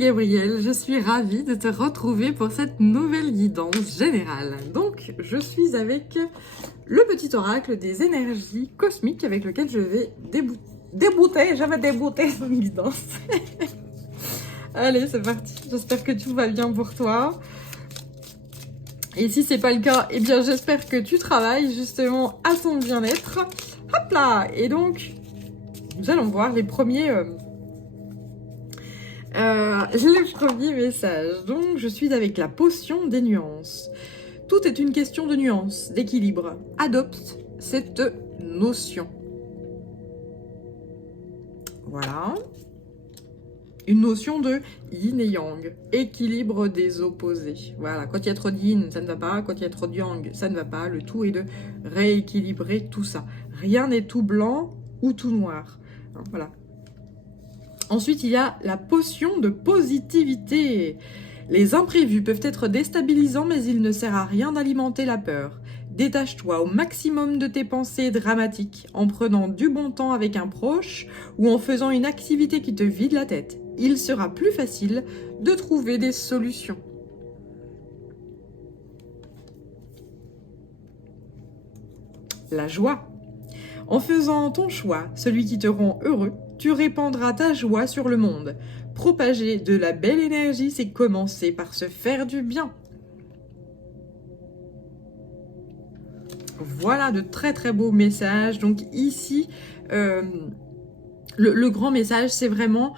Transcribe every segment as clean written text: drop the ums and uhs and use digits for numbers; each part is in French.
Gabrielle, je suis ravie de te retrouver pour cette nouvelle guidance générale. Donc, je suis avec le petit oracle des énergies cosmiques avec lequel je vais débouter son guidance. Allez, c'est parti. J'espère que tout va bien pour toi. Et si c'est pas le cas, eh bien j'espère que tu travailles justement à ton bien-être. Hop là! Et donc, nous allons voir les premiers messages. Donc, je suis avec la potion des nuances. Tout est une question de nuances, d'équilibre. Adopte cette notion. Voilà. Une notion de yin et yang, équilibre des opposés. Voilà, quand il y a trop de yin, ça ne va pas. Quand il y a trop de yang, ça ne va pas. Le tout est de rééquilibrer tout ça. Rien n'est tout blanc ou tout noir. Voilà. Ensuite, il y a la potion de positivité. Les imprévus peuvent être déstabilisants, mais il ne sert à rien d'alimenter la peur. Détache-toi au maximum de tes pensées dramatiques en prenant du bon temps avec un proche ou en faisant une activité qui te vide la tête. Il sera plus facile de trouver des solutions. La joie. En faisant ton choix, celui qui te rend heureux, tu répandras ta joie sur le monde. Propager de la belle énergie, c'est commencer par se faire du bien. Voilà de très très beaux messages. Donc ici, le grand message, c'est vraiment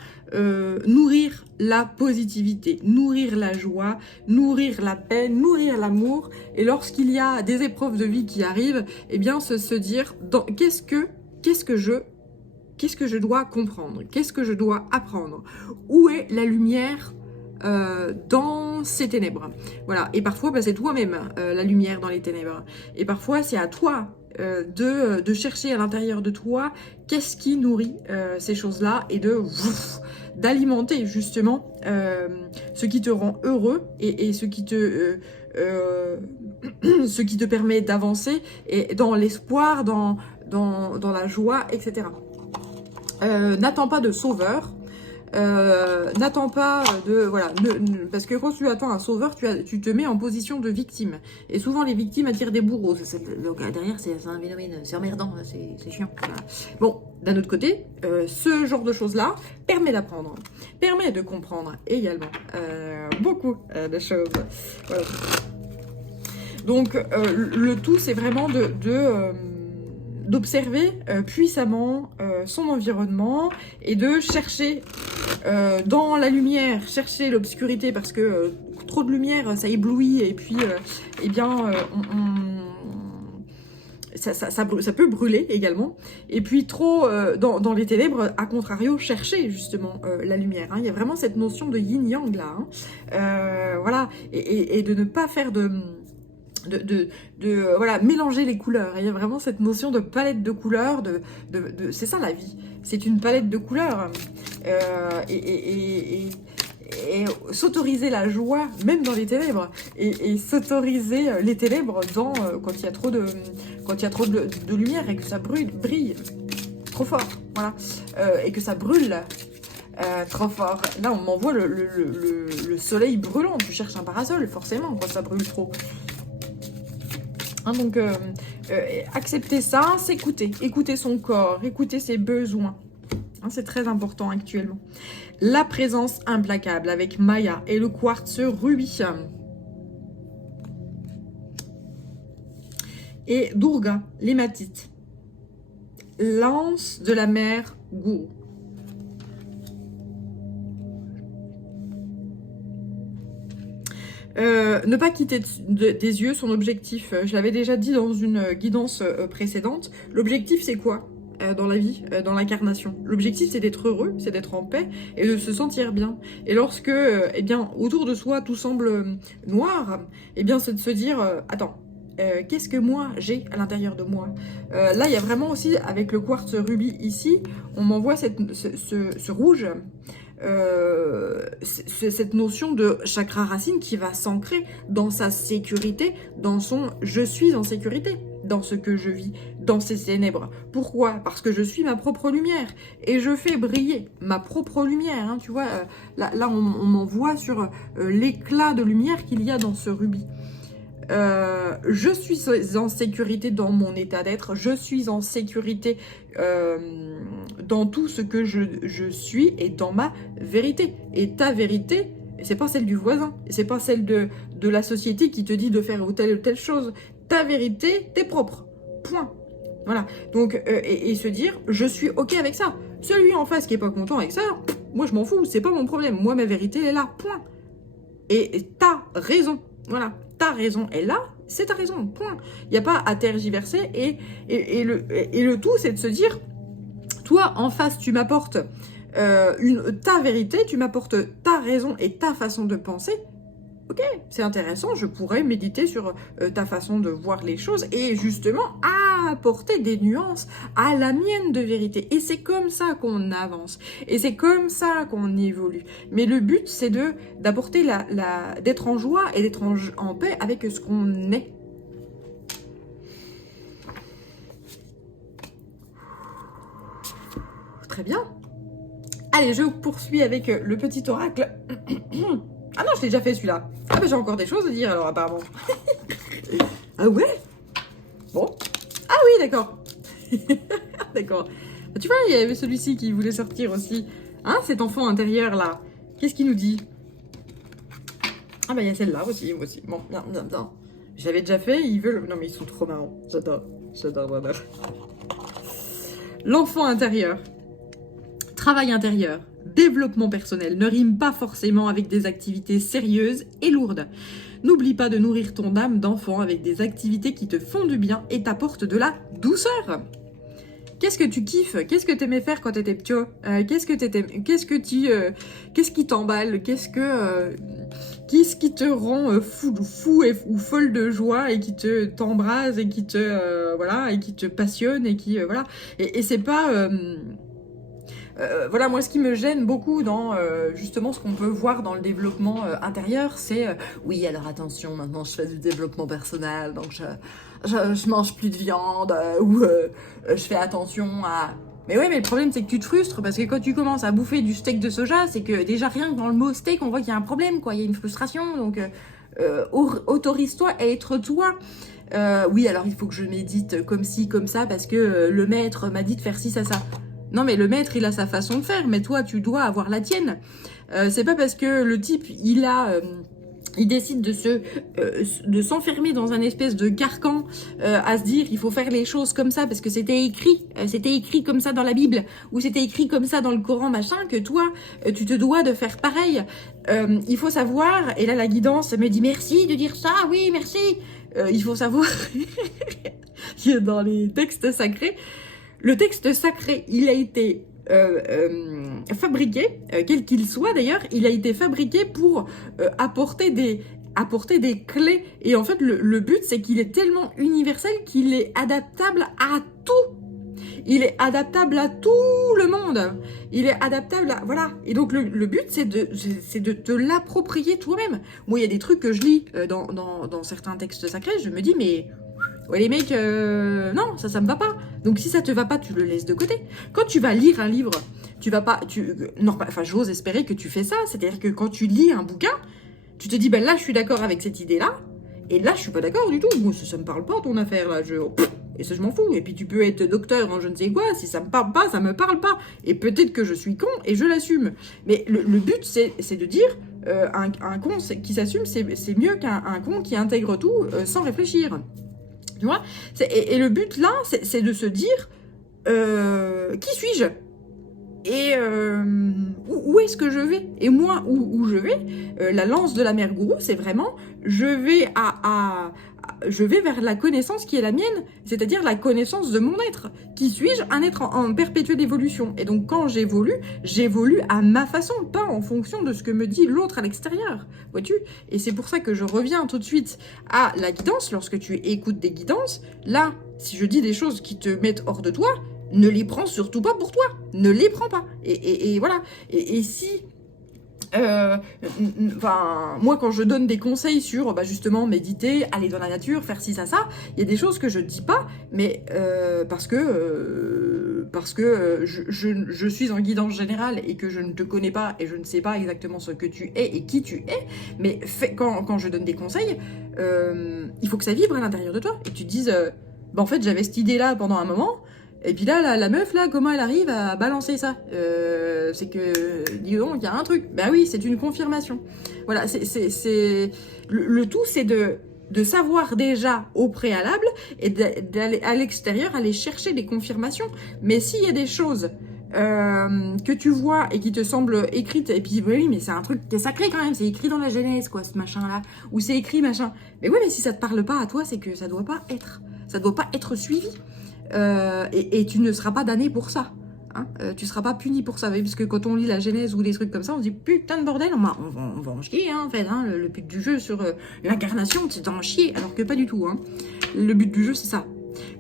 nourrir la positivité, nourrir la joie, nourrir la paix, nourrir l'amour. Et lorsqu'il y a des épreuves de vie qui arrivent, eh bien se dire qu'est-ce que je dois comprendre, qu'est-ce que je dois apprendre, où est la lumière dans ces ténèbres. Voilà, et parfois c'est toi-même la lumière dans les ténèbres, et parfois c'est à toi de chercher à l'intérieur de toi qu'est-ce qui nourrit ces choses-là, et d'alimenter justement ce qui te rend heureux et ce qui te ce qui te permet d'avancer et dans l'espoir, dans la joie, etc. N'attends pas de sauveur. N'attends pas de... Voilà, parce que quand tu attends un sauveur, tu te mets en position de victime. Et souvent, les victimes attirent des bourreaux. Donc derrière, c'est un phénomène, c'est emmerdant, c'est chiant. Voilà. Bon, d'un autre côté, ce genre de choses-là permet d'apprendre, permet de comprendre également beaucoup de choses. Voilà. Donc, le tout, c'est vraiment d'observer puissamment son environnement et de chercher dans la lumière, chercher l'obscurité, parce que trop de lumière, ça éblouit, et puis eh bien, ça peut brûler également. Et puis trop dans les ténèbres, à contrario, chercher justement la lumière. Hein. Il y a vraiment cette notion de yin-yang là. Hein. Voilà, et de ne pas faire voilà, mélanger les couleurs. Il y a vraiment cette notion de palette de couleurs, c'est ça la vie, c'est une palette de couleurs, et s'autoriser la joie même dans les ténèbres, et s'autoriser les ténèbres quand il y a trop de lumière et que ça brille trop fort, voilà, et que ça brûle trop fort. Là, on m'envoie le soleil brûlant. Tu cherches un parasol, forcément, quand ça brûle trop. Hein, donc, accepter ça, s'écouter, écouter son corps, écouter ses besoins. Hein, c'est très important actuellement. La présence implacable avec Maya et le quartz rubis. Et Durga, l'hématite. Lance de la mer Gourou. Ne pas quitter des yeux son objectif. Je l'avais déjà dit dans une guidance précédente. L'objectif, c'est quoi dans la vie, dans l'incarnation? L'objectif, c'est d'être heureux, c'est d'être en paix et de se sentir bien. Et lorsque, eh bien, autour de soi, tout semble noir, eh bien, c'est de se dire, attends, qu'est-ce que moi, j'ai à l'intérieur de moi? Là, il y a vraiment aussi, avec le quartz rubis ici, on m'envoie ce rouge, cette notion de chakra racine qui va s'ancrer dans sa sécurité, dans son « je suis en sécurité », dans ce que je vis, dans ces ténèbres. Pourquoi? Parce que je suis ma propre lumière et je fais briller ma propre lumière. Hein, tu vois, là on voit sur l'éclat de lumière qu'il y a dans ce rubis. Je suis en sécurité dans mon état d'être, je suis en sécurité dans tout ce que je suis et dans ma vérité. Et ta vérité, c'est pas celle du voisin, c'est pas celle de la société qui te dit de faire telle ou telle chose. Ta vérité, t'es propre. Point. Voilà. Donc, et se dire, je suis OK avec ça. Celui en face qui est pas content avec ça, moi je m'en fous, c'est pas mon problème. Moi, ma vérité, elle est là. Point. Et t'as raison. Voilà. Ta raison est là, c'est ta raison. Point. Il n'y a pas à tergiverser. Et le tout, c'est de se dire, toi, en face, tu m'apportes ta vérité, tu m'apportes ta raison et ta façon de penser. Ok, c'est intéressant, je pourrais méditer sur ta façon de voir les choses et justement apporter des nuances à la mienne de vérité. Et c'est comme ça qu'on avance, et c'est comme ça qu'on évolue. Mais le but, c'est d'apporter d'être en joie et d'être en paix avec ce qu'on est. Très bien. Allez, je poursuis avec le petit oracle. Ah non, je l'ai déjà fait celui-là. Ah bah j'ai encore des choses à dire alors apparemment. Ah ouais? Bon. Ah oui, d'accord. D'accord. Bah, tu vois, il y avait celui-ci qui voulait sortir aussi. Hein, cet enfant intérieur là. Qu'est-ce qu'il nous dit? Ah bah il y a celle-là aussi, moi aussi. Bon, bien. Je l'avais déjà fait, ils veulent... Non mais ils sont trop marrants. J'adore. L'enfant intérieur. Travail intérieur. Développement personnel ne rime pas forcément avec des activités sérieuses et lourdes. N'oublie pas de nourrir ton âme d'enfant avec des activités qui te font du bien et t'apportent de la douceur. Qu'est-ce que tu kiffes? Qu'est-ce que t'aimais faire quand t'étais petit? Qu'est-ce qui t'emballe? Qu'est-ce qui te rend fou ou folle de joie et qui t'embrase et qui et qui te passionne et qui voilà. Et c'est pas voilà, moi ce qui me gêne beaucoup dans justement ce qu'on peut voir dans le développement intérieur, c'est oui, alors attention, maintenant je fais du développement personnel, donc je mange plus de viande ou je fais attention à... Mais ouais, mais le problème c'est que tu te frustres parce que quand tu commences à bouffer du steak de soja, c'est que déjà rien que dans le mot steak, on voit qu'il y a un problème, quoi, il y a une frustration, donc autorise-toi à être toi. Oui, alors il faut que je médite comme ci, comme ça, parce que le maître m'a dit de faire ci, ça. Non, mais le maître, il a sa façon de faire, mais toi, tu dois avoir la tienne. C'est pas parce que le type, il décide de s'enfermer dans un espèce de carcan à se dire il faut faire les choses comme ça parce que c'était écrit comme ça dans la Bible ou c'était écrit comme ça dans le Coran, machin, que toi, tu te dois de faire pareil. Il faut savoir, et là la guidance me dit merci de dire ça, oui, merci. Il faut savoir que dans les textes sacrés, le texte sacré, il a été fabriqué, quel qu'il soit d'ailleurs, il a été fabriqué pour apporter des clés. Et en fait, le but, c'est qu'il est tellement universel qu'il est adaptable à tout. Il est adaptable à tout le monde. Il est adaptable à... Voilà. Et donc, le but, c'est de te l'approprier toi-même. Moi, il y a des trucs que je lis dans certains textes sacrés, je me dis, mais... Ouais les mecs, non, ça me va pas. Donc si ça te va pas, tu le laisses de côté. Quand tu vas lire un livre, tu vas pas... Enfin, j'ose espérer que tu fais ça. C'est-à-dire que quand tu lis un bouquin, tu te dis, ben là, je suis d'accord avec cette idée-là. Et là, je suis pas d'accord du tout. Moi, ça me parle pas, ton affaire, là. Et ça, je m'en fous. Et puis, tu peux être docteur en je ne sais quoi. Si ça me parle pas, ça me parle pas. Et peut-être que je suis con et je l'assume. Mais le but, c'est de dire... un con qui s'assume, c'est mieux qu'un con qui intègre tout sans réfléchir. Tu vois, et le but là, c'est de se dire qui suis-je? Et où est-ce que je vais? Et moi, où je vais, la lance de la mère gourou, c'est vraiment je vais vers la connaissance qui est la mienne, c'est-à-dire la connaissance de mon être. Qui suis-je? Un être en perpétuelle évolution. Et donc quand j'évolue à ma façon, pas en fonction de ce que me dit l'autre à l'extérieur. Vois-tu? Et c'est pour ça que je reviens tout de suite à la guidance. Lorsque tu écoutes des guidances, là, si je dis des choses qui te mettent hors de toi, ne les prends surtout pas pour toi. Ne les prends pas. Et voilà. Et si Enfin, moi, quand je donne des conseils sur, bah, justement, méditer, aller dans la nature, faire ci, ça, il y a des choses que je dis pas, mais parce que je suis en guidance générale et que je ne te connais pas et je ne sais pas exactement ce que tu es et qui tu es, mais quand je donne des conseils, il faut que ça vibre à l'intérieur de toi et tu te dises, bah, en fait, j'avais cette idée-là pendant un moment. Et puis là, la meuf, là, comment elle arrive à balancer ça? C'est que, dis donc, il y a un truc. Ben oui, c'est une confirmation. Voilà, le tout, c'est de savoir déjà au préalable et d'aller à l'extérieur, aller chercher des confirmations. Mais s'il y a des choses que tu vois et qui te semblent écrites, et puis oui, mais c'est un truc, t'es sacré quand même, c'est écrit dans la Genèse, quoi, ce machin-là, ou c'est écrit, machin. Mais oui, mais si ça te parle pas à toi, c'est que ça doit pas être suivi. Et tu ne seras pas damné pour ça. Hein, tu seras pas puni pour ça, parce que quand on lit la Genèse ou des trucs comme ça, on se dit putain de bordel, on va en chier, hein, en fait. Hein, le but du jeu sur l'incarnation, c'est d'en chier, alors que pas du tout. Hein. Le but du jeu, c'est ça.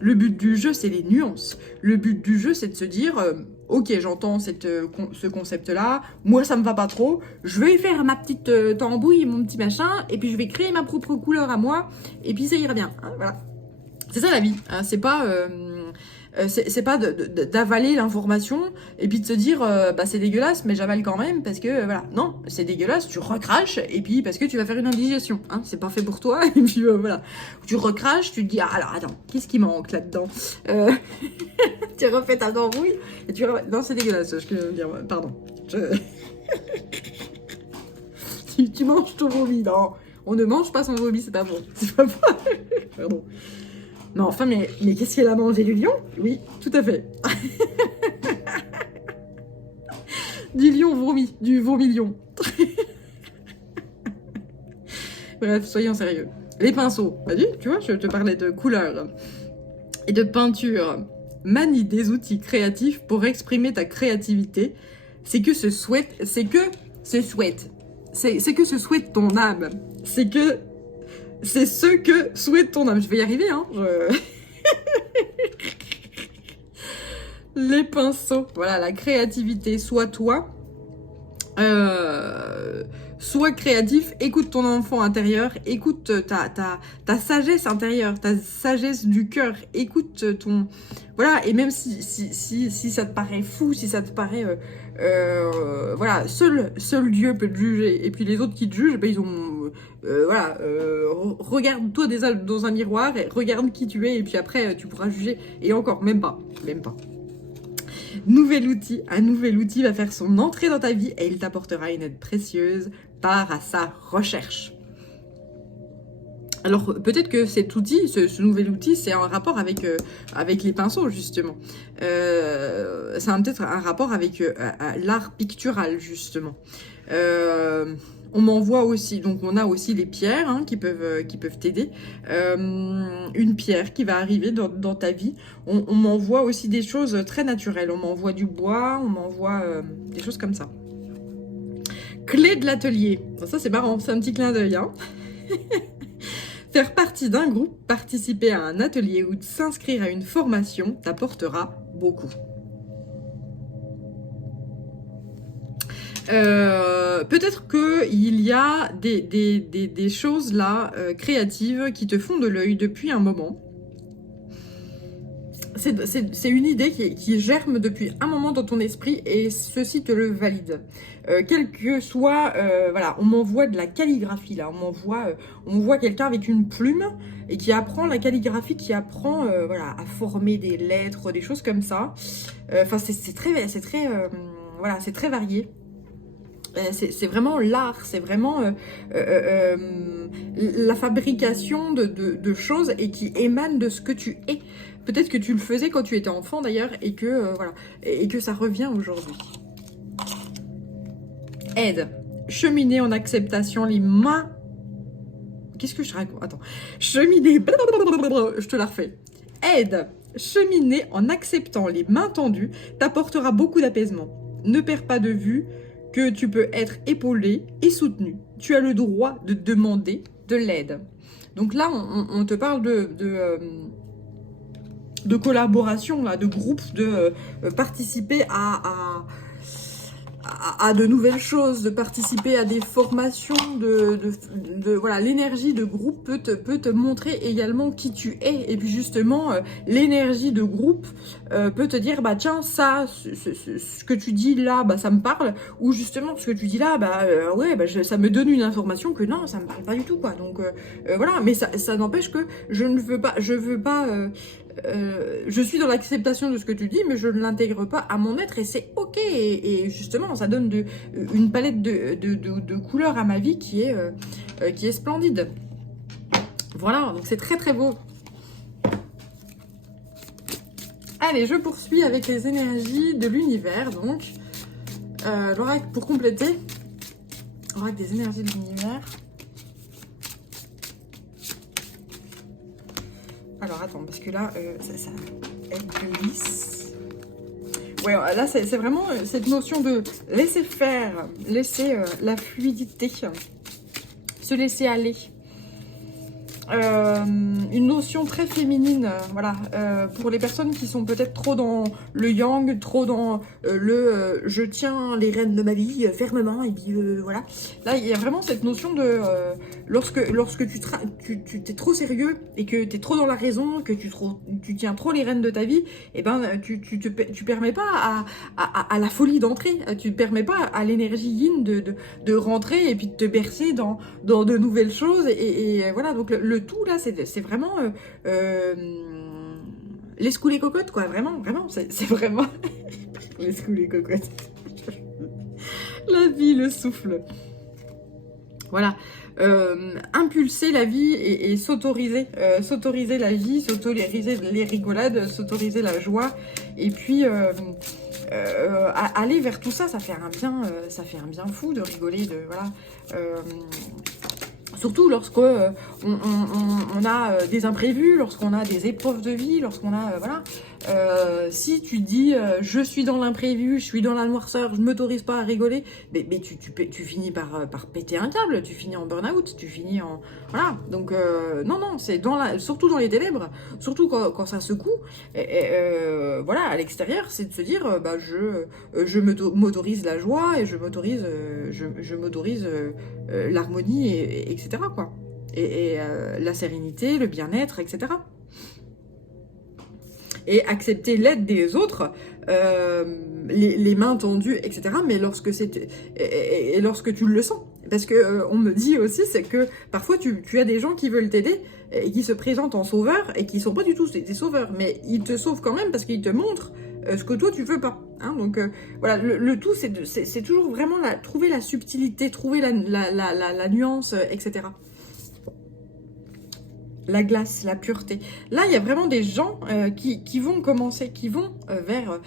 Le but du jeu, c'est les nuances. Le but du jeu, c'est de se dire ok, j'entends ce concept-là, moi ça me va pas trop, je vais faire ma petite tambouille, mon petit machin, et puis je vais créer ma propre couleur à moi, et puis ça ira bien. Hein, voilà. C'est ça la vie, hein, c'est pas d'avaler l'information et puis de se dire bah c'est dégueulasse mais j'avale quand même parce que voilà, non, c'est dégueulasse, tu recraches et puis parce que tu vas faire une indigestion, hein, c'est pas fait pour toi et puis voilà, tu recraches, tu te dis ah, alors attends, qu'est-ce qui manque là-dedans, tu refais ta tambouille et non c'est dégueulasse, je veux dire, pardon, tu manges ton vomi, non, on ne mange pas son vomi, c'est pas bon, pardon. Non, enfin, mais qu'est-ce qu'elle a mangé du lion? Oui, tout à fait. Du lion vomi, du vomi-lion. Bref, soyons sérieux. Les pinceaux, vas-y, tu vois, je te parlais de couleurs et de peinture. Manie des outils créatifs pour exprimer ta créativité. C'est que ce souhaite ton âme. C'est ce que souhaite ton âme. Je vais y arriver, hein. Les pinceaux. Voilà, la créativité. Sois toi. Sois créatif. Écoute ton enfant intérieur. Écoute ta sagesse intérieure. Ta sagesse du cœur. Écoute ton... Voilà, et même si ça te paraît fou, si ça te paraît... voilà, seul Dieu peut te juger. Et puis les autres qui te jugent, ben, ils ont... voilà, regarde-toi dans un miroir et regarde qui tu es et puis après tu pourras juger. Et encore, même pas. Un nouvel outil va faire son entrée dans ta vie et il t'apportera une aide précieuse. Pars à sa recherche. Alors peut-être que cet outil, ce nouvel outil, c'est un rapport avec les pinceaux justement. C'est peut-être un rapport avec l'art pictural justement. On m'envoie aussi, donc on a aussi les pierres hein, qui peuvent t'aider. Une pierre qui va arriver dans ta vie. On m'envoie aussi des choses très naturelles. On m'envoie du bois, on m'envoie des choses comme ça. Clé de l'atelier. Ça c'est marrant, c'est un petit clin d'œil. Hein. Faire partie d'un groupe, participer à un atelier ou s'inscrire à une formation t'apportera beaucoup. Peut-être qu'il y a des choses là créatives qui te font de l'œil depuis un moment. C'est une idée qui germe depuis un moment dans ton esprit et ceci te le valide. Quel que soit, voilà, on m'envoie de la calligraphie là, on voit quelqu'un avec une plume et qui apprend la calligraphie, qui apprend voilà, à former des lettres, des choses comme ça. Enfin, c'est très voilà, c'est très varié. C'est vraiment l'art, c'est vraiment la fabrication de choses et qui émane de ce que tu es. Peut-être que tu le faisais quand tu étais enfant d'ailleurs et que voilà, et que ça revient aujourd'hui. Aide. Cheminer en acceptation les mains. Qu'est-ce que je raconte? Attends. Cheminer. Je te la refais. Aide. Cheminer en acceptant les mains tendues t'apportera beaucoup d'apaisement. Ne perds pas de vue que tu peux être épaulé et soutenu. Tu as le droit de demander de l'aide. Donc là, on te parle de collaboration, là, de groupe, de participer à à de nouvelles choses, de participer à des formations, voilà, l'énergie de groupe peut te montrer également qui tu es. Et puis justement, l'énergie de groupe peut te dire, bah tiens, ça, ce que tu dis là, bah ça me parle, ou justement ce que tu dis là, bah ouais, bah, ça me donne une information que non, ça me parle pas du tout, quoi. Donc voilà, mais ça n'empêche que je veux pas, je suis dans l'acceptation de ce que tu dis, mais je ne l'intègre pas à mon être et c'est ok. Et justement, ça donne une palette de couleurs à ma vie qui est splendide. Voilà, donc c'est très très beau. Allez, je poursuis avec les énergies de l'univers. Donc, l'oracle pour compléter. L'oracle des énergies de l'univers. Alors attends, parce que là, elle glisse. Ouais, là c'est vraiment cette notion de laisser faire, laisser la fluidité, se laisser aller. Une notion très féminine, voilà, pour les personnes qui sont peut-être trop dans le yang, trop dans je tiens les rênes de ma vie fermement, et puis voilà. Là, il y a vraiment cette notion de lorsque tu t'es trop sérieux et que tu es trop dans la raison, que tu tiens trop les rênes de ta vie, et ben tu permets pas à la folie d'entrer, tu permets pas à l'énergie yin de rentrer et puis de te bercer dans de nouvelles choses et voilà. Donc le tout là, c'est vraiment les scouts les cocottes, quoi. Vraiment, c'est vraiment les scouts les cocottes. La vie, le souffle. Voilà. Impulser la vie et s'autoriser la vie, s'autoriser les rigolades, s'autoriser la joie, et puis aller vers tout ça, ça fait un bien fou de rigoler, de voilà. Surtout lorsqu'on on a des imprévus, lorsqu'on a des épreuves de vie, lorsqu'on a voilà. Si tu dis je suis dans l'imprévu, je suis dans la noirceur, je m'autorise pas à rigoler, mais tu finis par péter un câble, tu finis en burn-out, tu finis en voilà. Donc non, c'est surtout dans les ténèbres, surtout quand ça secoue. Voilà, à l'extérieur, c'est de se dire bah je m'autorise la joie et je m'autorise l'harmonie etc. quoi. Et la sérénité, le bien-être, etc. Et accepter l'aide des autres, les mains tendues, etc. Mais lorsque tu le sens. Parce que on me dit aussi, c'est que parfois tu as des gens qui veulent t'aider et qui se présentent en sauveurs et qui sont pas du tout des sauveurs, mais ils te sauvent quand même parce qu'ils te montrent ce que toi tu veux pas. Hein. Donc voilà, le tout c'est toujours vraiment trouver la subtilité, trouver la nuance, etc. La glace, la pureté. Là, il y a vraiment des gens qui vont commencer, qui vont vers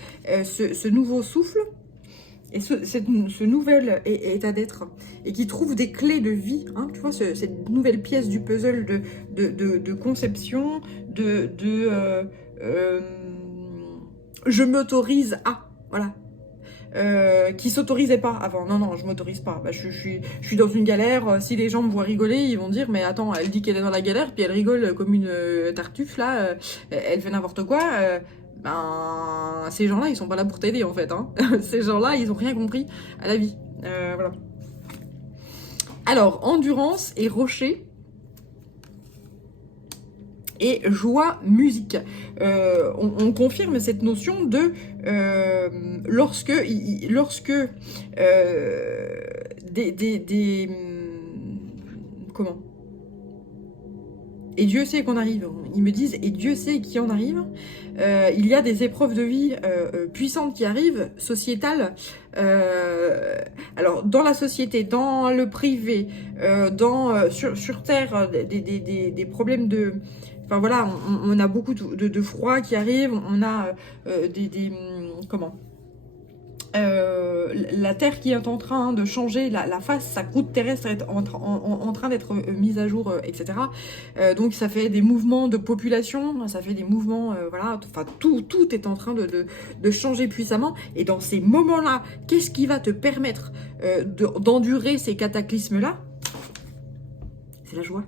ce nouveau souffle et ce nouvel état d'être, et qui trouvent des clés de vie, hein, tu vois, cette nouvelle pièce du puzzle de conception, je m'autorise à, voilà. Qui s'autorisait pas avant. Non, je m'autorise pas. Bah, je suis dans une galère. Si les gens me voient rigoler, ils vont dire mais attends, elle dit qu'elle est dans la galère, puis elle rigole comme une tartuffe là. Elle fait n'importe quoi. Ben ces gens-là, ils sont pas là pour t'aider en fait. Hein. Ces gens-là, ils ont rien compris à la vie. Voilà. Alors endurance et rocher. Et joie, musique. On confirme cette notion de lorsque comment? Et Dieu sait qu'on arrive. Ils me disent, et Dieu sait qui en arrive. Il y a des épreuves de vie puissantes qui arrivent, sociétales. Alors, dans la société, dans le privé, sur Terre, des problèmes de... Enfin voilà, on a beaucoup de froid qui arrive, on a comment la Terre qui est en train de changer, la face, sa croûte terrestre est en train d'être mise à jour, etc. Donc ça fait des mouvements de population, ça fait des mouvements, voilà, enfin tout est en train de changer puissamment. Et dans ces moments-là, qu'est-ce qui va te permettre d'endurer ces cataclysmes-là? C'est la joie.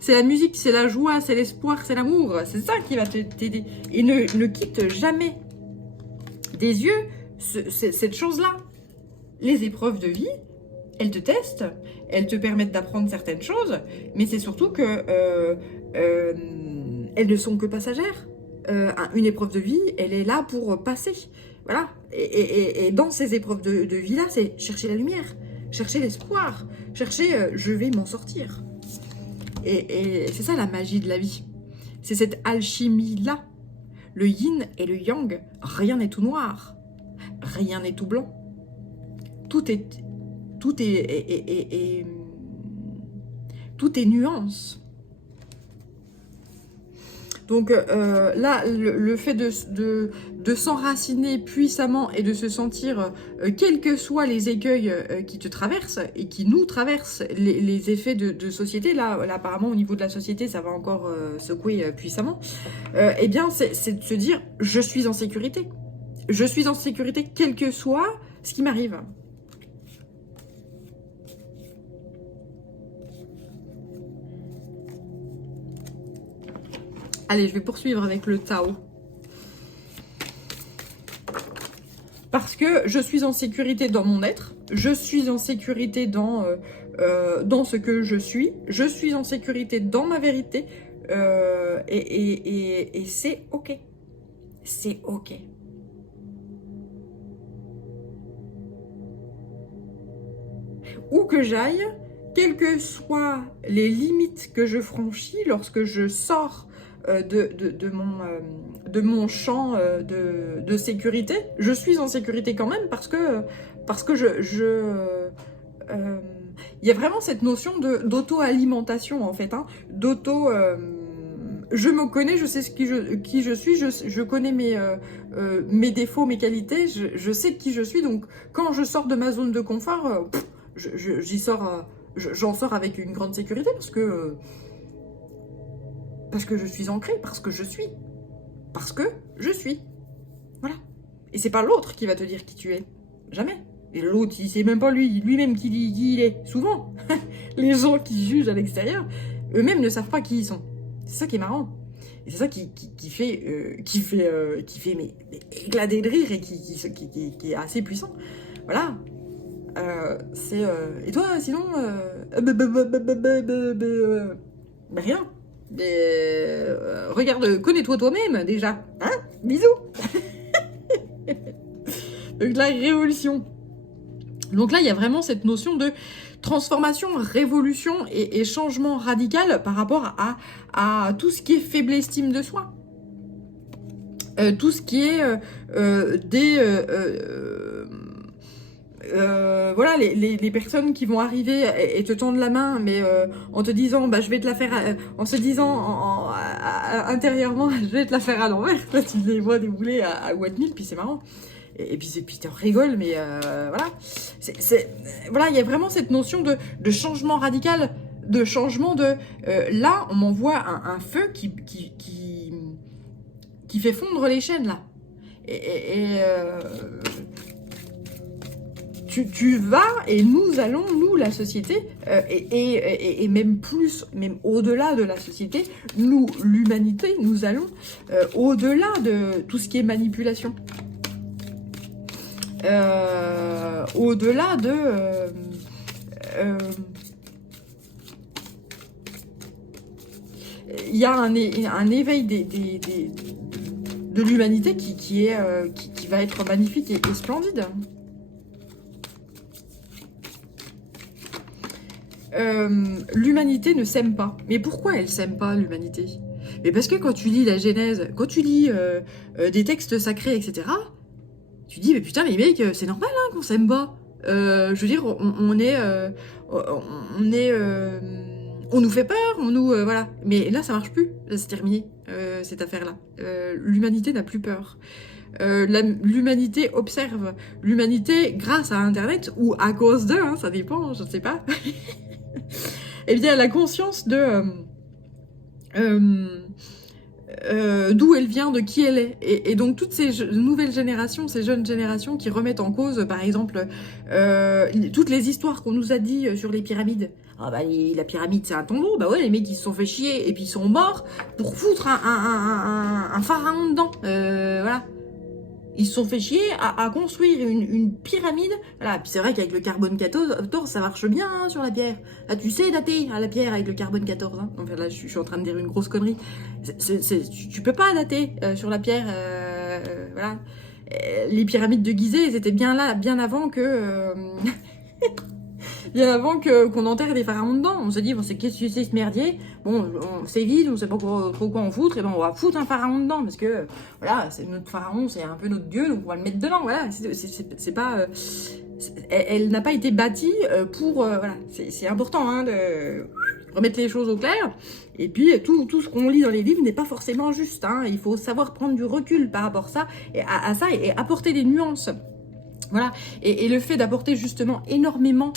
C'est la musique, c'est la joie, c'est l'espoir, c'est l'amour. C'est ça qui va t'aider. Et ne quitte jamais des yeux cette chose-là. Les épreuves de vie, elles te testent, elles te permettent d'apprendre certaines choses, mais c'est surtout que elles ne sont que passagères. Une épreuve de vie, elle est là pour passer. Voilà. Et dans ces épreuves de vie-là, c'est chercher la lumière, chercher l'espoir, chercher je vais m'en sortir. Et c'est ça la magie de la vie. C'est cette alchimie-là. Le yin et le yang, rien n'est tout noir, rien n'est tout blanc. Tout est nuance. Donc là, le fait de s'enraciner puissamment et de se sentir, quels que soient les écueils qui te traversent et qui nous traversent, les effets de société, là apparemment au niveau de la société, ça va encore secouer puissamment, eh bien c'est de se dire, je suis en sécurité. Je suis en sécurité quel que soit ce qui m'arrive. Allez, je vais poursuivre avec le Tao. Parce que je suis en sécurité dans mon être, je suis en sécurité dans ce que je suis en sécurité dans ma vérité, et c'est ok. C'est ok. Où que j'aille, quelles que soient les limites que je franchis lorsque je sors de mon champ de sécurité, je suis en sécurité quand même parce que y a vraiment cette notion d'auto-alimentation en fait, hein, je me connais, je sais qui je suis, je connais mes défauts, mes qualités, je sais qui je suis, donc quand je sors de ma zone de confort, j'en sors avec une grande sécurité parce que je suis ancrée, parce que je suis. Voilà. Et c'est pas l'autre qui va te dire qui tu es. Jamais. Et l'autre, il sait même pas lui-même qui il est. Souvent, les gens qui jugent à l'extérieur, eux-mêmes ne savent pas qui ils sont. C'est ça qui est marrant. Et c'est ça qui fait mais éclater de rire et qui est assez puissant. Voilà. Et toi, sinon rien. Regarde, connais-toi toi-même déjà, hein? Bisous. Donc la révolution. Donc là, il y a vraiment cette notion de transformation, révolution et changement radical par rapport à tout ce qui est faible estime de soi. Tout ce qui est voilà, les personnes qui vont arriver et te tendre la main, mais en te disant, bah, je vais te la faire, en se disant intérieurement, je vais te la faire à l'envers. Là, tu les vois débouler à What Mill, puis c'est marrant. Et puis tu rigoles, mais voilà. Voilà, il y a vraiment cette notion de changement radical, de changement de... là, on m'envoie un feu qui fait fondre les chaînes, là. Tu vas, et nous allons, nous, la société, et même plus, même au-delà de la société, nous, l'humanité, nous allons au-delà de tout ce qui est manipulation. Au-delà de... il y a un éveil de l'humanité qui va être magnifique et splendide. L'humanité ne s'aime pas. Mais pourquoi elle s'aime pas, l'humanité? Mais parce que quand tu lis la Genèse, quand tu lis des textes sacrés, etc., tu dis, mais putain, les mecs, c'est normal hein, qu'on s'aime pas. Je veux dire, on nous fait peur, voilà. Mais là, ça marche plus. Là, c'est terminé, cette affaire-là. L'humanité n'a plus peur. L'humanité observe. L'humanité, grâce à Internet, ou à cause d'eux, hein, ça dépend, je ne sais pas. Eh bien, la conscience de d'où elle vient, de qui elle est. Et donc, toutes ces nouvelles générations, ces jeunes générations qui remettent en cause, par exemple, toutes les histoires qu'on nous a dit sur les pyramides. Ah bah, la pyramide, c'est un tombeau. Bah ouais, les mecs, ils se sont fait chier et puis ils sont morts pour foutre un pharaon dedans. Voilà. Ils se sont fait chier à construire une pyramide. Voilà, puis c'est vrai qu'avec le carbone 14, ça marche bien hein, sur la pierre. Là, tu sais dater à la pierre avec le carbone 14. Hein. Enfin, là, je suis en train de dire une grosse connerie. Tu peux pas dater sur la pierre. Voilà. Les pyramides de Gizeh, elles étaient bien là, bien avant que... bien avant qu'on enterre des pharaons dedans. On se dit, bon, qu'est-ce que c'est ce merdier? Bon, c'est vide, on sait pas trop quoi en foutre, et ben on va foutre un pharaon dedans, parce que, voilà, c'est notre pharaon, c'est un peu notre dieu, donc on va le mettre dedans, voilà. C'est pas... elle n'a pas été bâtie pour... voilà, c'est important, hein, de remettre les choses au clair. Et puis, tout ce qu'on lit dans les livres n'est pas forcément juste, hein. Il faut savoir prendre du recul par rapport à ça, et apporter des nuances. Voilà, et le fait d'apporter justement énormément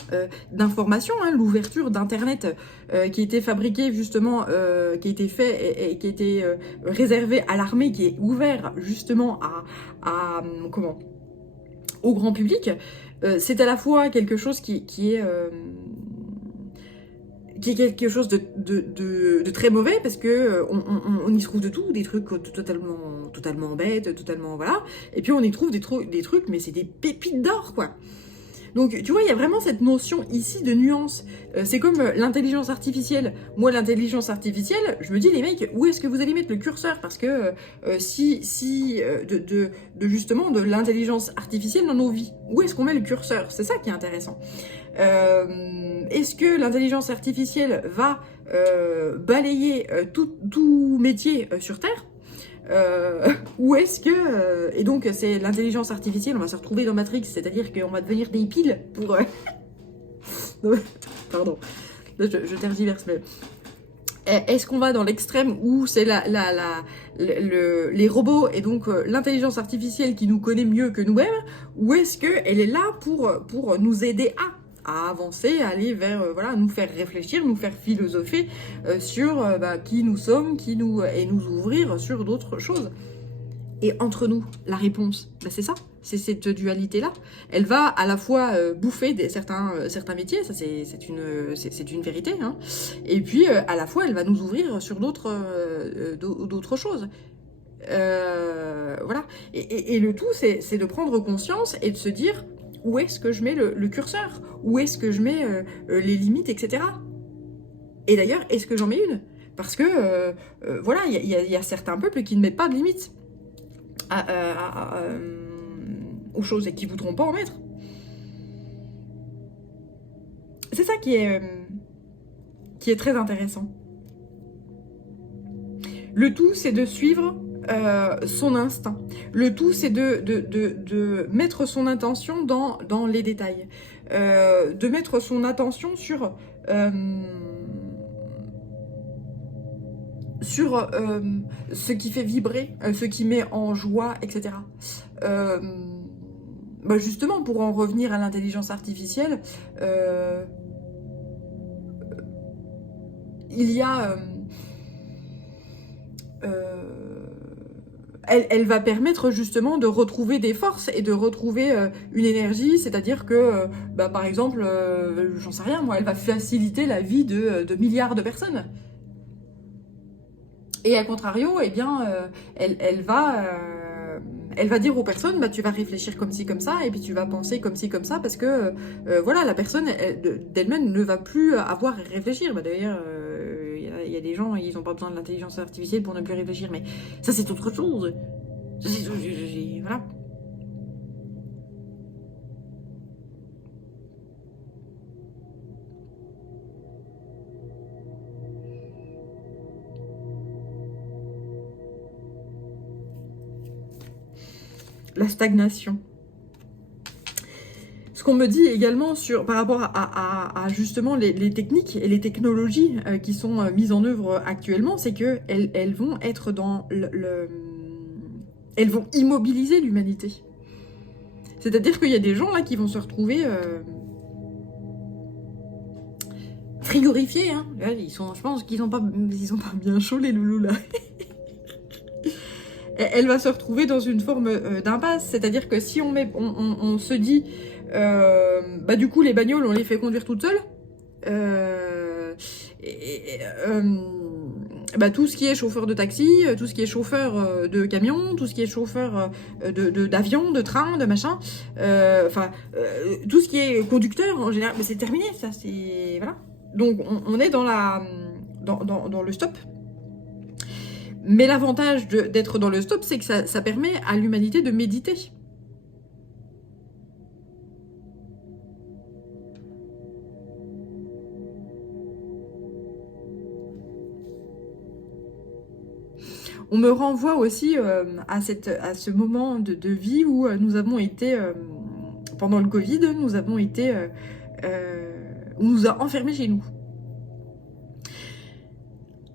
d'informations, hein, l'ouverture d'Internet qui a été fabriquée justement, qui a été fait et qui a été réservé à l'armée, qui est ouvert justement comment, au grand public, c'est à la fois quelque chose qui est quelque chose de très mauvais parce que on y trouve de tout, des trucs totalement bêtes, totalement voilà, et puis on y trouve des trucs, mais c'est des pépites d'or quoi. Donc tu vois, il y a vraiment cette notion ici de nuance. C'est comme l'intelligence artificielle. Moi, l'intelligence artificielle, je me dis les mecs, où est-ce que vous allez mettre le curseur? Parce que justement de l'intelligence artificielle dans nos vies, où est-ce qu'on met le curseur? C'est ça qui est intéressant. Est-ce que l'intelligence artificielle va balayer tout métier sur Terre? Ou est-ce que... et donc, c'est l'intelligence artificielle, on va se retrouver dans Matrix, c'est-à-dire qu'on va devenir des piles pour... Pardon, là, je tergiverse, mais... Est-ce qu'on va dans l'extrême où c'est les robots et donc l'intelligence artificielle qui nous connaît mieux que nous-mêmes, ou est-ce qu'elle est là pour nous aider à avancer, à aller vers, voilà, nous faire réfléchir, nous faire philosopher sur qui nous sommes, et nous ouvrir sur d'autres choses. Et entre nous, la réponse, c'est ça, c'est cette dualité-là. Elle va à la fois bouffer certains métiers, ça c'est une vérité, hein, et puis à la fois elle va nous ouvrir sur d'autres choses. Voilà. Et le tout, c'est de prendre conscience et de se dire où est-ce que je mets le curseur, où est-ce que je mets les limites, etc. Et d'ailleurs, est-ce que j'en mets une? Parce que, voilà, il y a certains peuples qui ne mettent pas de limites aux choses et qui ne voudront pas en mettre. C'est ça qui est très intéressant. Le tout, c'est de suivre son instinct. Le tout, c'est de mettre son intention dans les détails. De mettre son attention sur ce qui fait vibrer, ce qui met en joie, etc. Justement, pour en revenir à l'intelligence artificielle, il y a... elle va permettre justement de retrouver des forces et de retrouver une énergie, c'est-à-dire que, par exemple, j'en sais rien, moi, elle va faciliter la vie de milliards de personnes. Et à contrario, eh bien, elle va dire aux personnes, tu vas réfléchir comme ci, comme ça, et puis tu vas penser comme ci, comme ça, parce que, voilà, la personne d'elle-même ne va plus avoir à réfléchir. D'ailleurs, il y a des gens, ils n'ont pas besoin de l'intelligence artificielle pour ne plus réfléchir, mais ça, c'est autre chose. Voilà. La stagnation. Ce qu'on me dit également par rapport à justement les techniques et les technologies qui sont mises en œuvre actuellement, c'est qu'elles vont être dans elles vont immobiliser l'humanité. C'est-à-dire qu'il y a des gens là qui vont se retrouver frigorifiés. Hein. Je pense qu'ils n'ont pas bien chaud les loulous là. Elle va se retrouver dans une forme d'impasse. C'est-à-dire que si on se dit, du coup, les bagnoles, on les fait conduire toutes seules. bah, tout ce qui est chauffeur de taxi, tout ce qui est chauffeur de camion, tout ce qui est chauffeur d'avion, de train, de machin, tout ce qui est conducteur en général, mais c'est terminé, ça, c'est... Voilà. Donc, on est dans le stop. Mais l'avantage d'être dans le stop, c'est que ça permet à l'humanité de méditer. On me renvoie aussi à ce moment de vie où nous avons été, pendant le Covid, nous avons été, on nous a enfermés chez nous.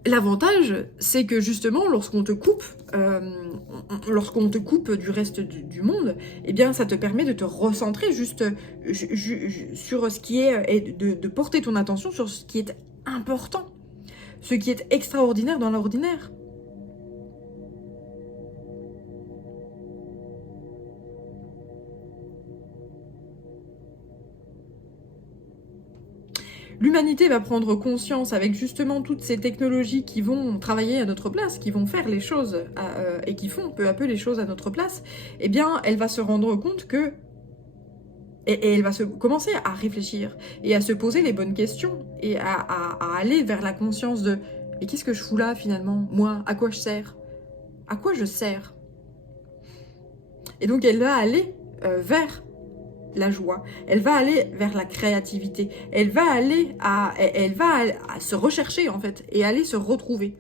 L'avantage, c'est que justement, lorsqu'on te coupe du reste du monde, eh bien, ça te permet de te recentrer juste sur ce qui est, et de porter ton attention sur ce qui est important, ce qui est extraordinaire dans l'ordinaire. L'humanité va prendre conscience avec justement toutes ces technologies qui vont travailler à notre place, qui vont faire les choses et qui font peu à peu les choses à notre place, eh bien, elle va se rendre compte que... Et elle va commencer à réfléchir et à se poser les bonnes questions et à aller vers la conscience de « Mais qu'est-ce que je fous là finalement? Moi, à quoi je sers? À quoi je sers ?» Et donc, elle va aller vers la joie, elle va aller vers la créativité, elle va aller à se rechercher en fait, et aller se retrouver.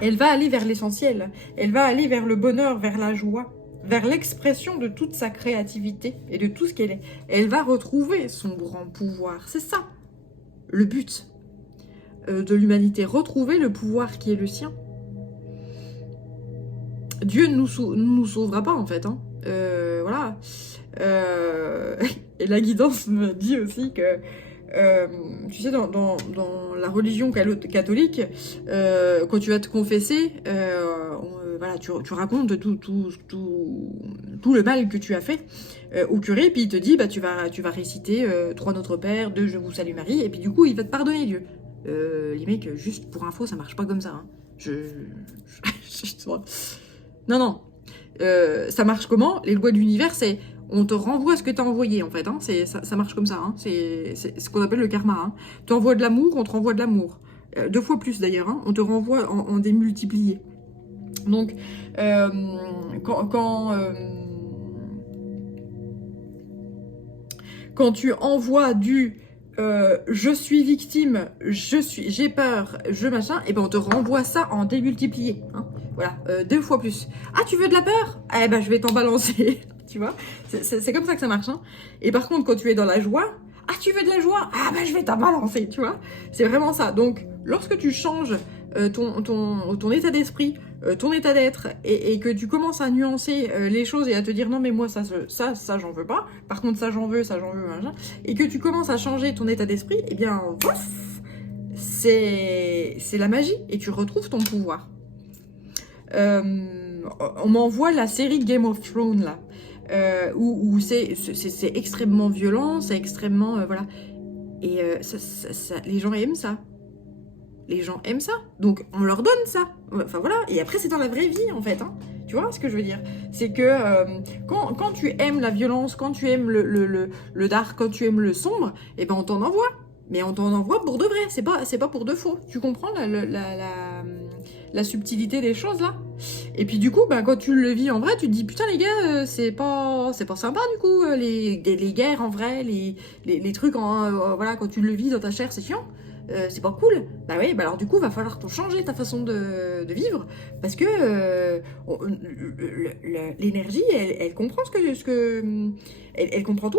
Elle va aller vers l'essentiel, elle va aller vers le bonheur, vers la joie, vers l'expression de toute sa créativité et de tout ce qu'elle est. Elle va retrouver son grand pouvoir, c'est ça le but de l'humanité, retrouver le pouvoir qui est le sien. Dieu ne nous sauvera pas en fait, hein. Voilà. Et la guidance me dit aussi que, tu sais, dans la religion catholique, quand tu vas te confesser, voilà, tu racontes tout le mal que tu as fait au curé, puis il te dit, bah, tu vas réciter 3 Notre Père, 2 Je vous salue Marie, et puis du coup, il va te pardonner Dieu. Les mecs, juste pour info, ça marche pas comme ça. Hein. Non. Ça marche comment? Les lois de l'univers, c'est on te renvoie ce que tu as envoyé en fait. Hein. Ça marche comme ça. Hein. C'est ce qu'on appelle le karma. Hein. Tu envoies de l'amour, on te renvoie de l'amour. 2 fois plus d'ailleurs. Hein. On te renvoie en démultiplié. Donc, quand tu envoies du je suis victime, j'ai peur, je machin, et ben on te renvoie ça en démultiplié. Hein. Voilà, 2 fois plus. Ah, tu veux de la peur? Eh ben, je vais t'en balancer. Tu vois? C'est comme ça que ça marche. Hein. Et par contre, quand tu es dans la joie, ah, tu veux de la joie? Ah, ben, je vais t'en balancer. Tu vois? C'est vraiment ça. Donc, lorsque tu changes ton état d'esprit, ton état d'être, et que tu commences à nuancer les choses et à te dire non, mais moi, ça j'en veux pas. Par contre, ça, j'en veux, machin. Et que tu commences à changer ton état d'esprit, eh bien, c'est la magie. Et tu retrouves ton pouvoir. On m'envoie la série Game of Thrones là, où c'est extrêmement violent, c'est extrêmement voilà, et les gens aiment ça. Les gens aiment ça, donc on leur donne ça. Enfin voilà, et après c'est dans la vraie vie en fait. Hein. Tu vois ce que je veux dire? C'est que quand tu aimes la violence, quand tu aimes le dark, quand tu aimes le sombre, et ben on t'en envoie. Mais on t'en envoie pour de vrai, c'est pas pour de faux. Tu comprends la subtilité des choses là? Et puis du coup, bah, quand tu le vis en vrai, tu te dis putain les gars, c'est pas sympa du coup, les guerres en vrai, les trucs voilà, quand tu le vis dans ta chair, c'est chiant. C'est pas cool. Bah oui, bah alors du coup, va falloir changer ta façon de vivre, parce que l'énergie, elle comprend elle comprend tout.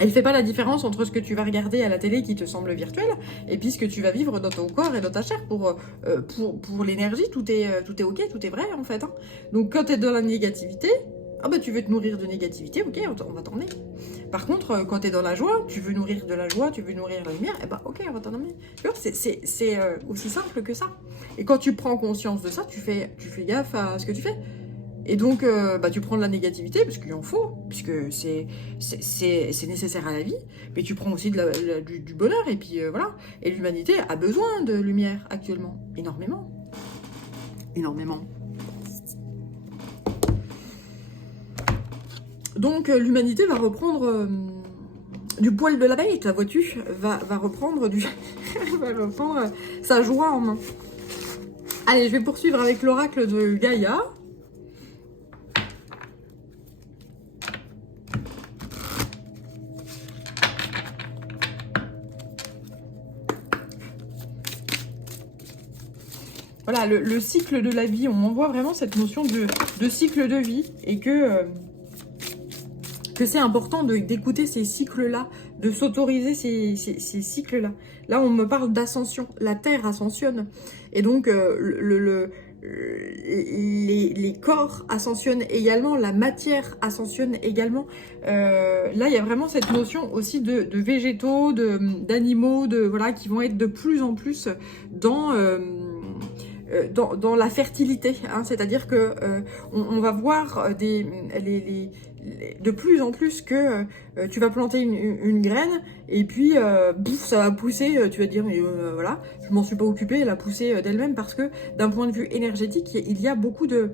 Elle fait pas la différence entre ce que tu vas regarder à la télé qui te semble virtuel et puis ce que tu vas vivre dans ton corps et dans ta chair. Pour l'énergie, tout est ok, tout est vrai en fait. Hein. Donc quand tu es dans la négativité, ah bah tu veux te nourrir de négativité, ok, on va t'emmener. Par contre, quand tu es dans la joie, tu veux nourrir de la joie, tu veux nourrir la lumière, et bah ok, on va t'en emmener. C'est aussi simple que ça. Et quand tu prends conscience de ça, tu fais gaffe à ce que tu fais. Et donc, bah, tu prends de la négativité, parce qu'il en faut, puisque c'est nécessaire à la vie, mais tu prends aussi du bonheur, et puis voilà. Et l'humanité a besoin de lumière actuellement, énormément. Énormément. Donc, l'humanité va reprendre du poil de la bête, vois-tu, va reprendre va reprendre sa joie en main. Allez, je vais poursuivre avec l'oracle de Gaïa. Voilà, le cycle de la vie, on en voit vraiment cette notion de cycle de vie, et que c'est important d'écouter ces cycles-là, de s'autoriser ces cycles-là. Là, on me parle d'ascension, la Terre ascensionne, et donc les corps ascensionnent également, la matière ascensionne également. Là, il y a vraiment cette notion aussi de végétaux, d'animaux, voilà, qui vont être de plus en plus dans la fertilité, hein, c'est-à-dire que on va voir de plus en plus que tu vas planter une graine et puis bouf, ça va pousser, tu vas te dire mais voilà, je m'en suis pas occupée, elle a poussé d'elle-même, parce que d'un point de vue énergétique, il y a beaucoup de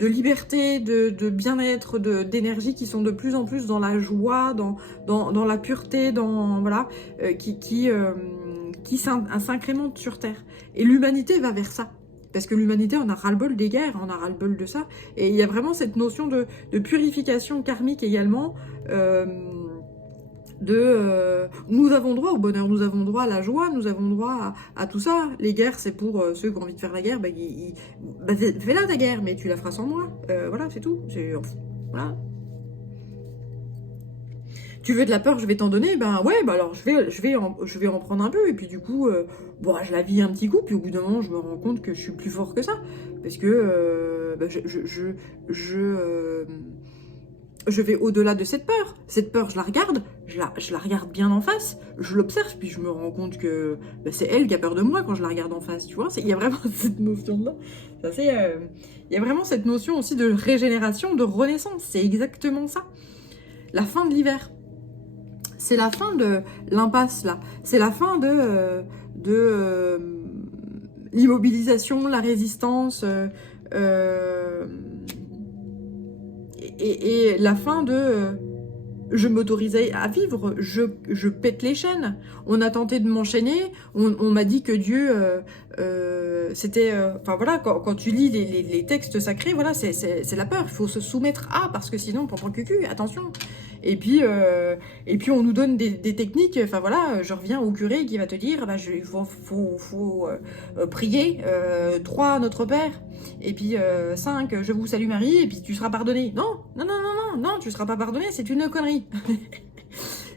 liberté, de bien-être, d'énergie qui sont de plus en plus dans la joie, dans la pureté, dans voilà, qui s'incrémente sur Terre. Et l'humanité va vers ça. Parce que l'humanité, on a ras-le-bol des guerres, on a ras-le-bol de ça. Et il y a vraiment cette notion de purification karmique également. Nous avons droit au bonheur, nous avons droit à la joie, nous avons droit à tout ça. Les guerres, c'est pour ceux qui ont envie de faire la guerre. Fais-la ta guerre, mais tu la feras sans moi. Voilà, c'est tout. Voilà. Tu veux de la peur, je vais t'en donner, ben ouais, bah alors je vais en prendre un peu, et puis du coup, bon, je la vis un petit coup, puis au bout d'un moment, je me rends compte que je suis plus fort que ça, parce que bah, je vais au-delà de cette peur. Cette peur, je la regarde, je la regarde bien en face, je l'observe, puis je me rends compte que bah, c'est elle qui a peur de moi quand je la regarde en face, tu vois. Il y a vraiment cette notion-là. Il y a vraiment cette notion aussi de régénération, de renaissance, c'est exactement ça. La fin de l'hiver. C'est la fin de l'impasse, là. C'est la fin de l'immobilisation, la résistance, et la fin de je m'autorisais à vivre, je pète les chaînes. On a tenté de m'enchaîner, on m'a dit que Dieu, c'était... Enfin voilà, quand tu lis les textes sacrés, voilà, c'est la peur, il faut se soumettre à, parce que sinon, on prend cucu, attention. Et puis on nous donne des techniques, enfin voilà, je reviens au curé qui va te dire, bah, il faut prier 3 Notre Père, et puis 5 Je vous salue Marie, et puis tu seras pardonné. Non, tu seras pas pardonné, c'est une connerie.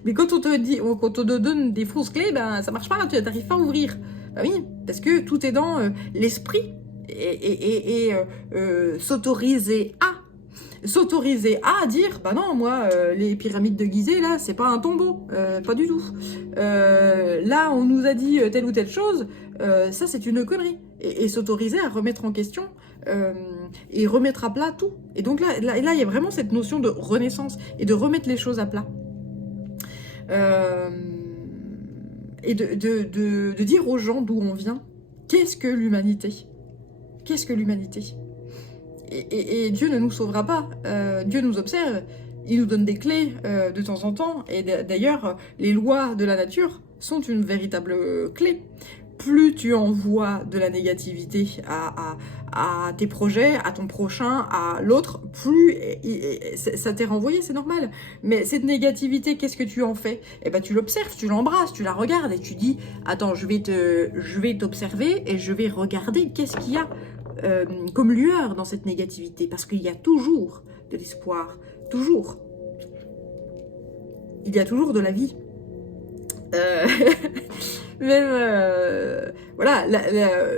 Mais quand on te donne des fausses clés, ben ça marche pas, tu n'arrives pas à ouvrir. Bah oui, parce que tout est dans l'esprit, et s'autoriser à dire, bah non, moi, les pyramides de Gizeh, là, c'est pas un tombeau, pas du tout. Là, on nous a dit telle ou telle chose, ça, c'est une connerie. Et s'autoriser à remettre en question, et remettre à plat tout. Et donc là, il y a vraiment cette notion de renaissance, et de remettre les choses à plat. Et de dire aux gens d'où on vient, qu'est-ce que l'humanité ? Qu'est-ce que l'humanité ? Et Dieu ne nous sauvera pas. Dieu nous observe, il nous donne des clés de temps en temps. Et d'ailleurs, les lois de la nature sont une véritable clé. Plus tu envoies de la négativité à tes projets, à ton prochain, à l'autre, plus ça t'est renvoyé, c'est normal. Mais cette négativité, qu'est-ce que tu en fais ? Eh ben, tu l'observes, tu l'embrasses, tu la regardes et tu dis « Attends, je vais t'observer et je vais regarder qu'est-ce qu'il y a comme lueur dans cette négativité, parce qu'il y a toujours de l'espoir, toujours. Il y a toujours de la vie. Même, voilà,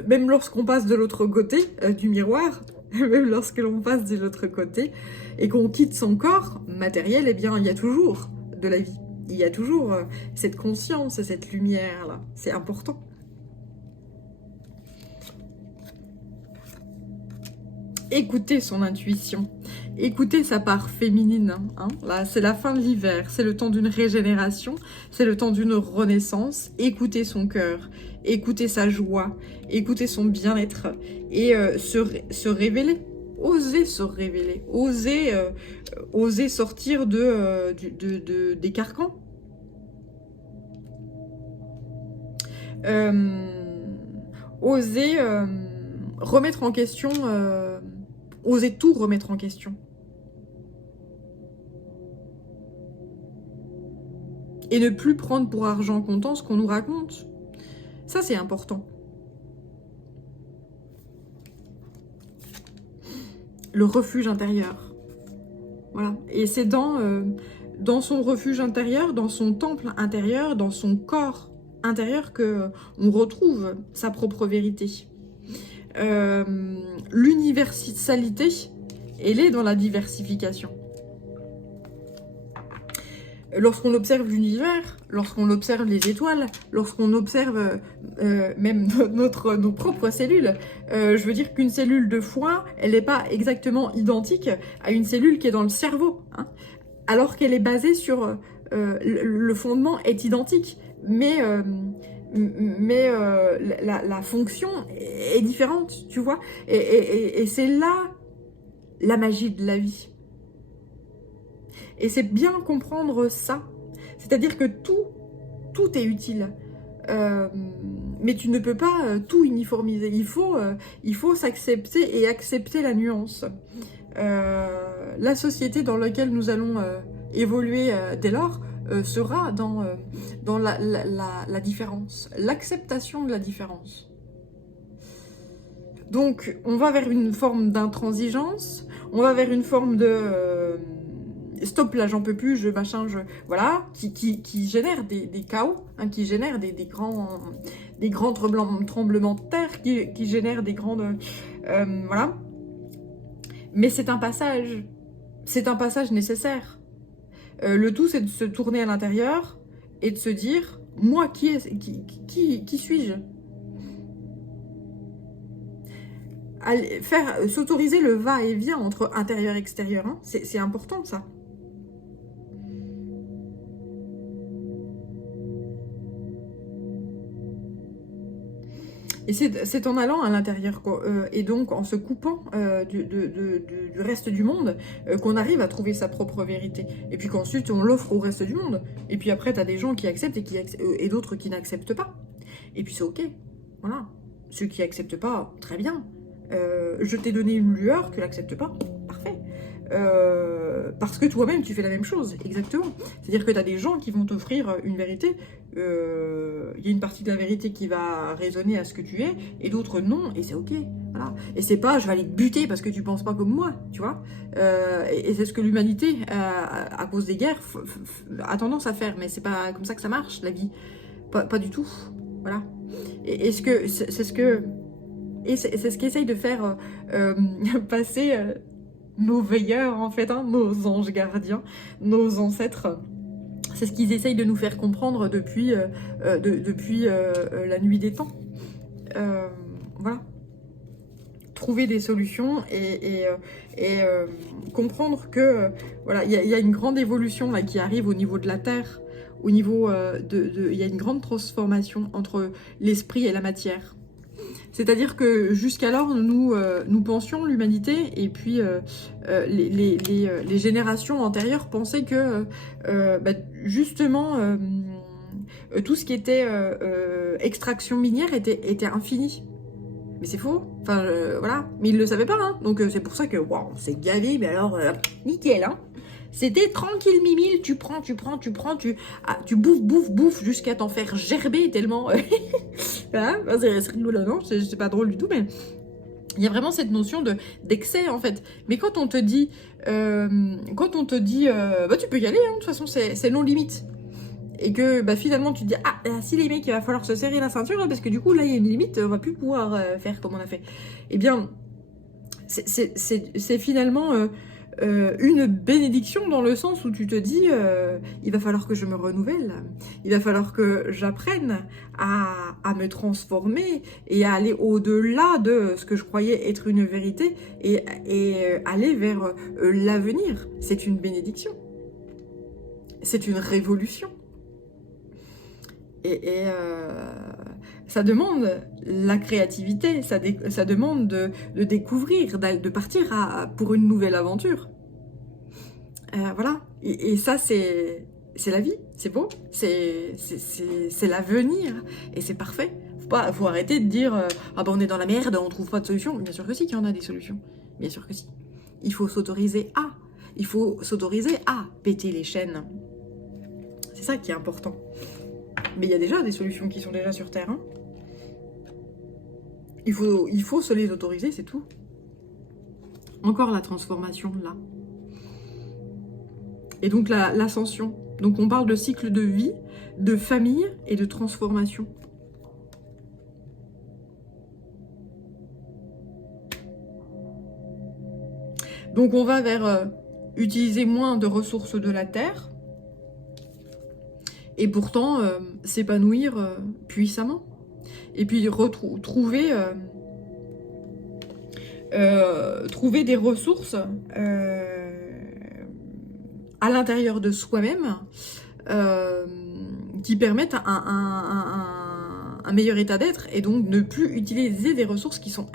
même lorsqu'on passe de l'autre côté du miroir, même lorsque l'on passe de l'autre côté et qu'on quitte son corps matériel, eh bien, il y a toujours de la vie. Il y a toujours cette conscience et cette lumière-là. C'est important. Écoutez son intuition, écoutez sa part féminine. Hein. Là, c'est la fin de l'hiver, c'est le temps d'une régénération, c'est le temps d'une renaissance. Écoutez son cœur, écoutez sa joie, écoutez son bien-être et se révéler. Osez se révéler, osez sortir des carcans. Osez remettre en question, osez tout remettre en question. Et ne plus prendre pour argent comptant ce qu'on nous raconte. Ça, c'est important. Le refuge intérieur. Voilà. Et c'est dans son refuge intérieur, dans son temple intérieur, dans son corps intérieur que on retrouve sa propre vérité. L'universalité, elle est dans la diversification. Lorsqu'on observe l'univers, lorsqu'on observe les étoiles, lorsqu'on observe même nos propres cellules, je veux dire qu'une cellule de foie, elle n'est pas exactement identique à une cellule qui est dans le cerveau, hein, alors qu'elle est basée sur... le fondement est identique, mais la fonction est différente, tu vois. Et c'est là la magie de la vie. Et c'est bien comprendre ça. C'est-à-dire que tout est utile. Mais tu ne peux pas tout uniformiser. Il faut s'accepter et accepter la nuance. La société dans laquelle nous allons évoluer dès lors sera dans la différence, l'acceptation de la différence. Donc, on va vers une forme d'intransigeance, on va vers une forme de stop, là j'en peux plus, voilà, qui génère des chaos, hein, qui génère des grands tremblements de terre, qui génère des grandes... voilà. Mais c'est un passage nécessaire. Le tout, c'est de se tourner à l'intérieur et de se dire, moi, qui suis-je? S'autoriser le va-et-vient entre intérieur et extérieur, hein, c'est important, ça. Et c'est en allant à l'intérieur, et donc en se coupant du reste du monde, qu'on arrive à trouver sa propre vérité. Et puis qu'ensuite, on l'offre au reste du monde. Et puis après, tu as des gens qui acceptent et d'autres qui n'acceptent pas. Et puis c'est OK. Voilà. Ceux qui n'acceptent pas, très bien. Je t'ai donné une lueur, tu l'acceptes pas. Parfait. Parce que toi-même, tu fais la même chose. Exactement. C'est-à-dire que tu as des gens qui vont t'offrir une vérité. Il y a une partie de la vérité qui va résonner à ce que tu es, et d'autres non, et c'est OK. Voilà. Et c'est pas, je vais aller te buter parce que tu penses pas comme moi, tu vois. Et c'est ce que l'humanité, à cause des guerres, a tendance à faire, mais c'est pas comme ça que ça marche, la vie. Pas du tout. Voilà. Et c'est ce qu'essayent de faire passer nos veilleurs, en fait, hein, nos anges gardiens, nos ancêtres. C'est ce qu'ils essayent de nous faire comprendre depuis la nuit des temps. Voilà. Trouver des solutions et comprendre que voilà, il y a une grande évolution là, qui arrive au niveau de la Terre, au niveau il y a une grande transformation entre l'esprit et la matière. C'est-à-dire que jusqu'alors, nous pensions l'humanité, et puis les générations antérieures pensaient que justement tout ce qui était extraction minière était infini. Mais c'est faux. Enfin, voilà. Mais ils ne le savaient pas, hein. Donc c'est pour ça que, waouh, on s'est gavé, mais alors, nickel, hein. C'était tranquille, mimile, tu bouffes jusqu'à t'en faire gerber tellement... Voilà, c'est rigolo, non, c'est pas drôle du tout, mais... Il y a vraiment cette notion d'excès, en fait. Mais quand on te dit... bah, tu peux y aller, hein, de toute façon, c'est non limite. Et que bah, finalement, tu te dis, ah, si les mecs, il va falloir se serrer la ceinture, là, parce que du coup, là, il y a une limite, on va plus pouvoir faire comme on a fait. Eh bien, c'est finalement... une bénédiction dans le sens où tu te dis il va falloir que je me renouvelle, il va falloir que j'apprenne à me transformer et à aller au-delà de ce que je croyais être une vérité et aller vers l'avenir. C'est une bénédiction, c'est une révolution. Et ça demande la créativité, ça demande de découvrir, de partir pour une nouvelle aventure. Voilà, et ça c'est la vie, c'est beau, c'est l'avenir, et c'est parfait. Faut arrêter de dire ah ben on est dans la merde, on trouve pas de solution. Bien sûr que si qu'il y en a des solutions, bien sûr que si. Il faut s'autoriser à péter les chaînes. C'est ça qui est important. Mais il y a déjà des solutions qui sont déjà sur Terre. Hein. Il faut se les autoriser, c'est tout. Encore la transformation, là. Et donc l'ascension. Donc on parle de cycle de vie, de famille et de transformation. Donc on va vers utiliser moins de ressources de la Terre, et pourtant s'épanouir puissamment. Et puis trouver des ressources à l'intérieur de soi-même qui permettent un meilleur état d'être, et donc ne plus utiliser des ressources qui sont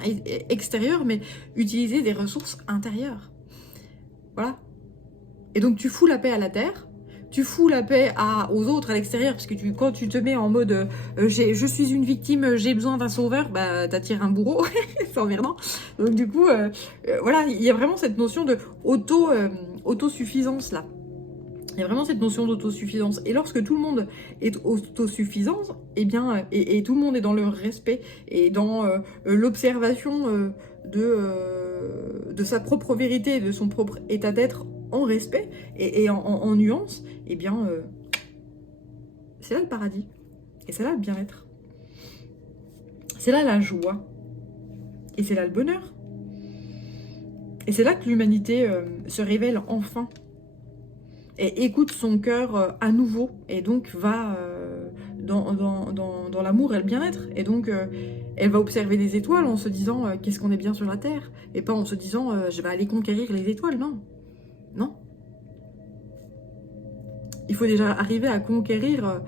extérieures, mais utiliser des ressources intérieures. Voilà. Et donc tu fous la paix à la Terre, tu fous la paix aux autres à l'extérieur, parce que quand tu te mets en mode je suis une victime, j'ai besoin d'un sauveur, bah t'attires un bourreau, c'est emmerdant. Donc du coup, voilà, il y a vraiment cette notion de autosuffisance là. Il y a vraiment cette notion d'autosuffisance. Et lorsque tout le monde est autosuffisant, eh bien, et tout le monde est dans le respect et dans l'observation de sa propre vérité et de son propre état d'être en respect et en nuance, eh bien, c'est là le paradis. Et c'est là le bien-être. C'est là la joie. Et c'est là le bonheur. Et c'est là que l'humanité se révèle enfin. Et écoute son cœur à nouveau. Et donc va dans l'amour et le bien-être. Et donc, elle va observer les étoiles en se disant qu'est-ce qu'on est bien sur la Terre. Et pas en se disant je vais aller conquérir les étoiles. Non. Non. Il faut déjà arriver à conquérir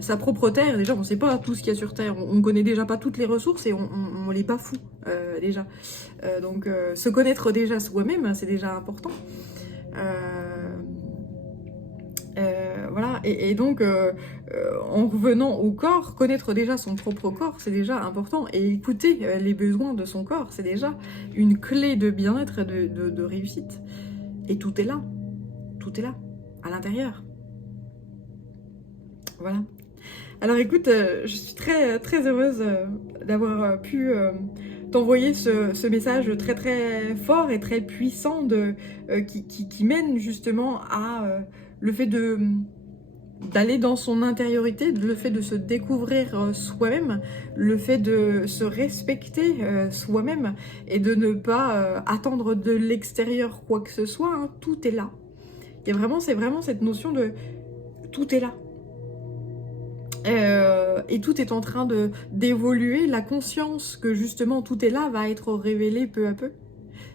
sa propre terre. Déjà, on ne sait pas tout ce qu'il y a sur Terre. On ne connaît déjà pas toutes les ressources et on les pas fou déjà. Donc, se connaître déjà soi-même, c'est déjà important. Voilà. Et donc, en revenant au corps, connaître déjà son propre corps, c'est déjà important. Et écouter les besoins de son corps, c'est déjà une clé de bien-être et de réussite. Et tout est là. Tout est là. À l'intérieur. Voilà. Alors écoute, je suis très, très heureuse d'avoir pu t'envoyer ce message très très fort et très puissant qui mène justement à le fait d'aller dans son intériorité, le fait de se découvrir soi-même, le fait de se respecter soi-même et de ne pas attendre de l'extérieur quoi que ce soit, hein, tout est là. C'est vraiment cette notion de tout est là. Et tout est en train d'évoluer. La conscience que justement tout est là va être révélée peu à peu.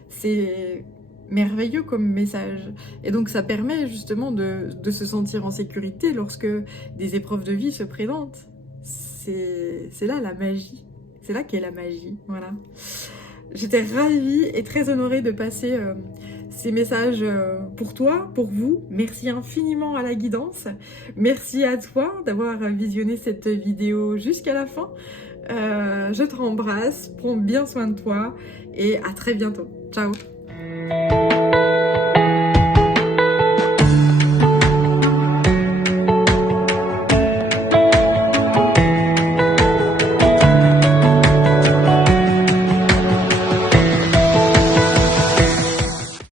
C'est merveilleux comme message. Et donc ça permet justement de se sentir en sécurité lorsque des épreuves de vie se présentent. C'est là la magie. C'est là qu'est la magie. Voilà. J'étais ravie et très honorée de passer ces messages pour toi, pour vous. Merci infiniment à la guidance. Merci à toi d'avoir visionné cette vidéo jusqu'à la fin. Je te rembrasse, prends bien soin de toi et à très bientôt. Ciao.